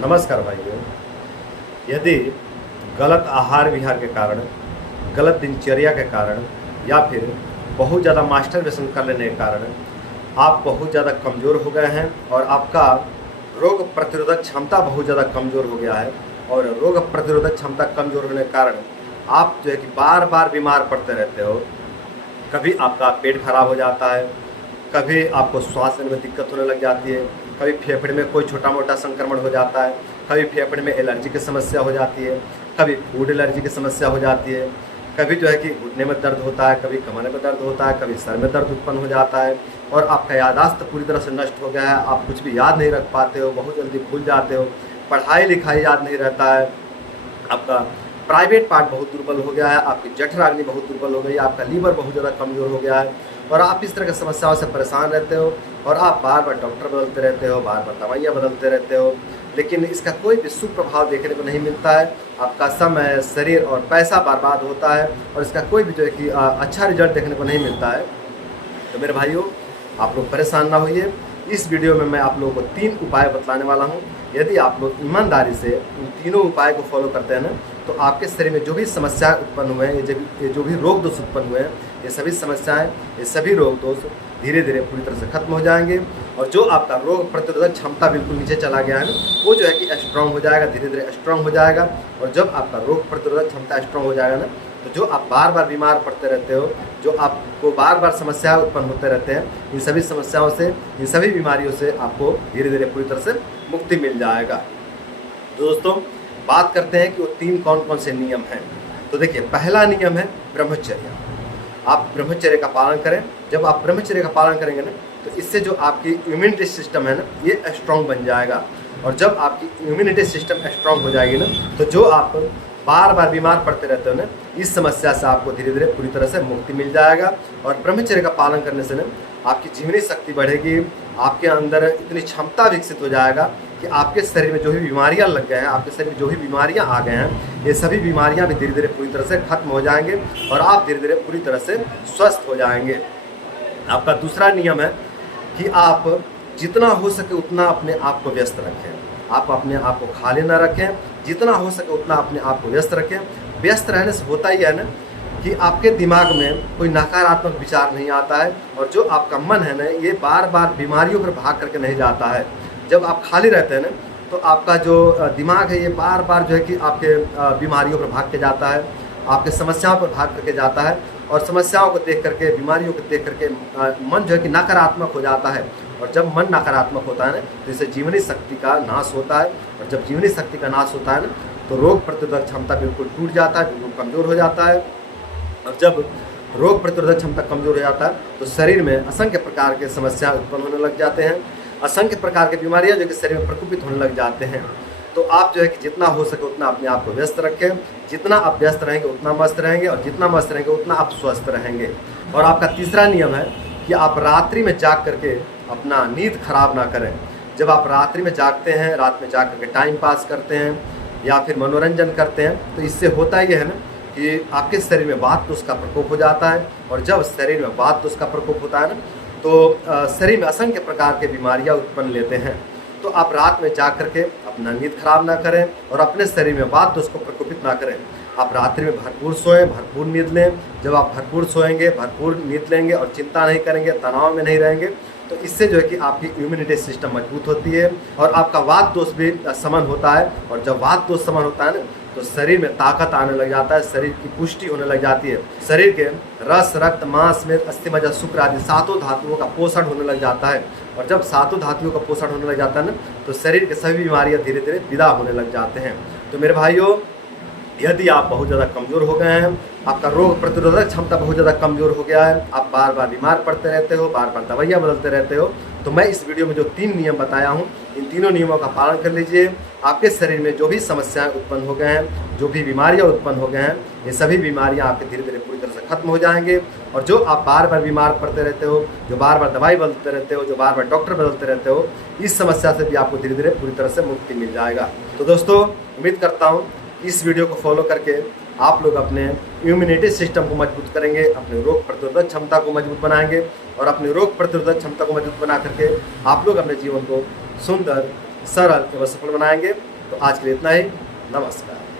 नमस्कार भाइयों। यदि गलत आहार विहार के कारण, गलत दिनचर्या के कारण या फिर बहुत ज़्यादा मास्टर व्यसन कर लेने के कारण आप बहुत ज़्यादा कमज़ोर हो गए हैं और आपका रोग प्रतिरोधक क्षमता बहुत ज़्यादा कमज़ोर हो गया है और रोग प्रतिरोधक क्षमता कमज़ोर होने के कारण आप जो है कि बार बार बीमार पड़ते रहते हो। कभी आपका पेट खराब हो जाता है, कभी आपको श्वास लेने में दिक्कत होने लग जाती है, कभी फेफड़े में कोई छोटा मोटा संक्रमण हो जाता है, कभी फेफड़े में एलर्जी की समस्या हो जाती है, कभी फूड एलर्जी की समस्या हो जाती है, कभी जो है कि घुटने में दर्द होता है, कभी कमर में दर्द होता है, कभी सर में दर्द उत्पन्न हो जाता है और आपका याददाश्त पूरी तरह से नष्ट हो गया है। आप कुछ भी याद नहीं रख पाते हो, बहुत जल्दी भूल जाते हो, पढ़ाई लिखाई याद नहीं रहता है, आपका प्राइवेट पार्ट बहुत दुर्बल हो गया है, आपकी जठराग्नि बहुत दुर्बल हो गई है, आपका लीवर बहुत ज़्यादा कमज़ोर हो गया है और आप इस तरह की समस्याओं से परेशान रहते हो और आप बार बार डॉक्टर बदलते रहते हो, बार बार दवाइयाँ बदलते रहते हो, लेकिन इसका कोई भी सुप्रभाव देखने को नहीं मिलता है। आपका समय, शरीर और पैसा बर्बाद होता है और इसका कोई भी जो है कि अच्छा रिजल्ट देखने को नहीं मिलता है। तो मेरे भाइयों, आप लोग परेशान ना होइए। इस वीडियो में मैं आप लोगों को 3 उपाय बतलाने वाला हूँ। यदि आप लोग ईमानदारी से उन तीनों उपाय को फॉलो करते हैं ना, तो आपके शरीर में जो भी समस्याएं उत्पन्न हुए हैं, ये जो भी रोग दोष उत्पन्न हुए हैं, ये सभी समस्याएं, ये सभी रोग दोष धीरे धीरे पूरी तरह से खत्म हो जाएंगे और जो आपका रोग प्रतिरोधक क्षमता बिल्कुल नीचे चला गया है ना, वो जो है कि स्ट्रांग हो जाएगा, धीरे धीरे स्ट्रांग हो जाएगा। और जब आपका रोग प्रतिरोधक क्षमता स्ट्रांग हो जाएगा ना, तो जो आप बार बार बीमार पड़ते रहते हो, जो आपको बार बार समस्याएं उत्पन्न होते रहते हैं, इन सभी समस्याओं से, इन सभी बीमारियों से आपको धीरे धीरे पूरी तरह से मुक्ति मिल जाएगा। तो दोस्तों, बात करते हैं कि वो 3 कौन कौन से नियम हैं। तो देखिए, पहला नियम है ब्रह्मचर्य। आप ब्रह्मचर्य का पालन करें। जब आप ब्रह्मचर्य का पालन करेंगे ना, तो इससे जो आपकी इम्यूनिटी सिस्टम है ना, ये स्ट्रांग बन जाएगा और जब आपकी इम्यूनिटी सिस्टम स्ट्रांग हो जाएगी ना, तो जो आप बार बार बीमार पड़ते रहते हो ना, इस समस्या से आपको धीरे धीरे पूरी तरह से मुक्ति मिल जाएगा। और ब्रह्मचर्य का पालन करने से ना आपकी जीवनी शक्ति बढ़ेगी, आपके अंदर इतनी क्षमता विकसित हो जाएगा कि आपके शरीर में जो भी बीमारियां लग गए हैं, आपके शरीर में जो भी बीमारियां आ गए हैं, ये सभी बीमारियां भी धीरे धीरे पूरी तरह से खत्म हो जाएंगे और आप धीरे धीरे पूरी तरह से स्वस्थ हो जाएंगे। आपका दूसरा नियम है कि आप जितना हो सके उतना अपने आप को व्यस्त रखें। आप अपने आप को खाली ना रखें, जितना हो सके उतना अपने आप को व्यस्त रखें। व्यस्त रहने से होता ही है ना कि आपके दिमाग में कोई नकारात्मक विचार नहीं आता है और जो आपका मन है ना, ये बार बार बीमारियों पर भाग करके नहीं जाता है। जब आप खाली रहते हैं ना, तो आपका जो दिमाग है, ये बार बार जो है कि आपके बीमारियों पर भाग के जाता है, आपके समस्याओं पर भाग करके जाता है और समस्याओं को देख करके, बीमारियों को देख करके मन जो है कि नकारात्मक हो जाता है। और जब मन नकारात्मक होता है ना, तो इससे जीवनी शक्ति का नाश होता है और जब जीवनी शक्ति का नाश होता है ना, तो रोग प्रतिरोधक क्षमता बिल्कुल टूट जाता है, बिल्कुल कमज़ोर हो जाता है। और जब रोग प्रतिरोधक क्षमता कमज़ोर हो जाता है, तो शरीर में असंख्य प्रकार के समस्या उत्पन्न होने लग जाते हैं, असंख्य प्रकार की बीमारियां जो कि शरीर में प्रकोपित होने लग जाते हैं। तो आप जो है कि जितना हो सके उतना अपने आप को व्यस्त रखें। जितना आप व्यस्त रहेंगे उतना मस्त रहेंगे और जितना मस्त रहेंगे उतना आप स्वस्थ रहेंगे। और आपका तीसरा नियम है कि आप रात्रि में जाग करके अपना नींद खराब ना करें। जब आप रात्रि में जागते हैं, रात में जाग करके टाइम पास करते हैं या फिर मनोरंजन करते हैं, तो इससे होता ही है ना कि आपके शरीर में वात दोष का प्रकोप हो जाता है और जब शरीर में वात दोष का प्रकोप होता है ना, तो शरीर में असंख्य प्रकार के बीमारियां उत्पन्न लेते हैं। तो आप रात में जाग करके अपना नींद खराब ना करें और अपने शरीर में वात दोष को प्रकोपित ना करें। आप रात्रि में भरपूर सोएं, भरपूर नींद लें। जब आप भरपूर सोएंगे, भरपूर नींद लेंगे और चिंता नहीं करेंगे, तनाव में नहीं रहेंगे, तो इससे जो है कि आपकी इम्यूनिटी सिस्टम मजबूत होती है और आपका वात दोष भी समन होता है। और जब वात दोष समन होता है ना, तो शरीर में ताकत आने लग जाता है, शरीर की पुष्टि होने लग जाती है, शरीर के रस, रक्त, मांस में अस्थि, मज्जा, शुक्र आदि 7 धातुओं का पोषण होने लग जाता है। और जब 7 धातुओं का पोषण होने लग जाता है ना, तो शरीर के सभी बीमारियां धीरे धीरे विदा होने लग जाते हैं। तो मेरे भाइयों, यदि आप बहुत ज़्यादा कमज़ोर हो गए हैं, आपका रोग प्रतिरोधक क्षमता बहुत ज़्यादा कमज़ोर हो गया है, आप बार बार बीमार पड़ते रहते हो, बार बार दवाइयाँ बदलते रहते हो, तो मैं इस वीडियो में जो 3 नियम बताया हूँ, इन तीनों नियमों का पालन कर लीजिए। आपके शरीर में जो भी समस्याएं उत्पन्न हो गए हैं, जो भी बीमारियां उत्पन्न हो गए हैं, ये सभी बीमारियां आपके धीरे धीरे पूरी तरह से खत्म हो जाएंगे। और जो आप बार बार बीमार पड़ते रहते हो, जो बार बार दवाई बदलते रहते हो, जो बार बार डॉक्टर बदलते रहते हो, इस समस्या से भी आपको धीरे धीरे पूरी तरह से मुक्ति मिल जाएगा। तो दोस्तों, उम्मीद करता हूँ इस वीडियो को फॉलो करके आप लोग अपने इम्यूनिटी सिस्टम को मजबूत करेंगे, अपने रोग प्रतिरोधक क्षमता को मजबूत बनाएंगे और अपने रोग प्रतिरोधक क्षमता को मजबूत बना करके आप लोग अपने जीवन को सुंदर, सरल एवं सफल बनाएंगे। तो आज के लिए इतना ही। नमस्कार।